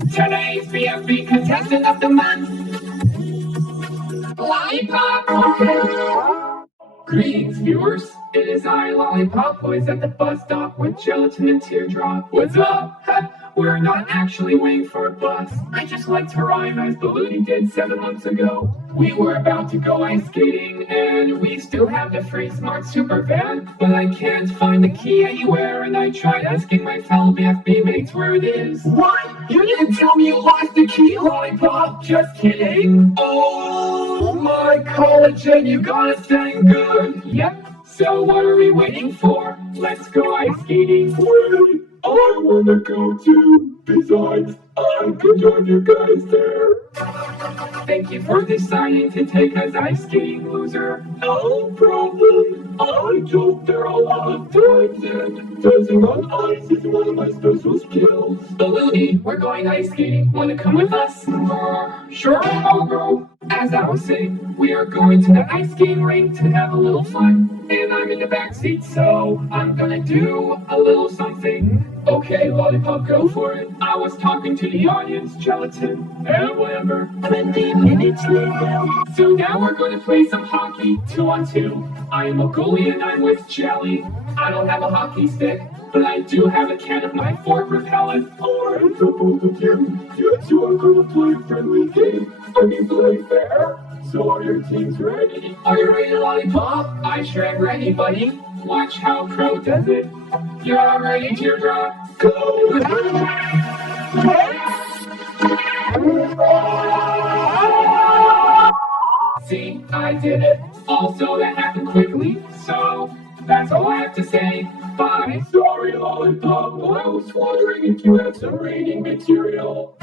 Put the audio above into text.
Today's BFB contestant of the month, Lollipop. Greetings, viewers. It is I, Lollipop, who is at the bus stop with gelatin and teardrop. What's up? We're not actually waiting for a bus. I just like to rhyme as Balloony did 7 months ago. We were about to go ice skating, and we still have the free smart super van, but I can't find the key anywhere, and I tried asking my fellow BFB mates where it is. What? You didn't tell me you lost the key, Lollipop? Just kidding. Oh, my collagen, you got us dang good. Yep. So what are we waiting for? Let's go ice skating. Wait, I wanna go too. Besides, I could join you guys there. Thank you for deciding to take us ice skating, loser. No problem. I jump there a lot of times, and dancing on ice is one of my special skills. Balloony, we're going ice skating. Wanna come with us? Sure, I'll go. As I was saying, we are going to the ice skating rink to have a little fun. And I'm in the back seat, so I'm gonna do a little something. Okay, Lollipop, go for it. I was talking to the audience, gelatin, and whatever. 20 minutes later. So now we're gonna play some hockey, 2-on-2. I am a goalie and I'm with Jelly. I don't have a hockey stick, but I do have a can of my fork repellent. Alright, so both of you two are gonna play a friendly game. Play fair. So are your teams ready? Are you ready, Lollipop? I sure am ready, buddy. Watch how Pro does it. You're ready, teardrop? Go! See, I did it. Also, that happened quickly, so that's all I have to say. Bye. Sorry, Lollipop. I was wondering if you had some reading material.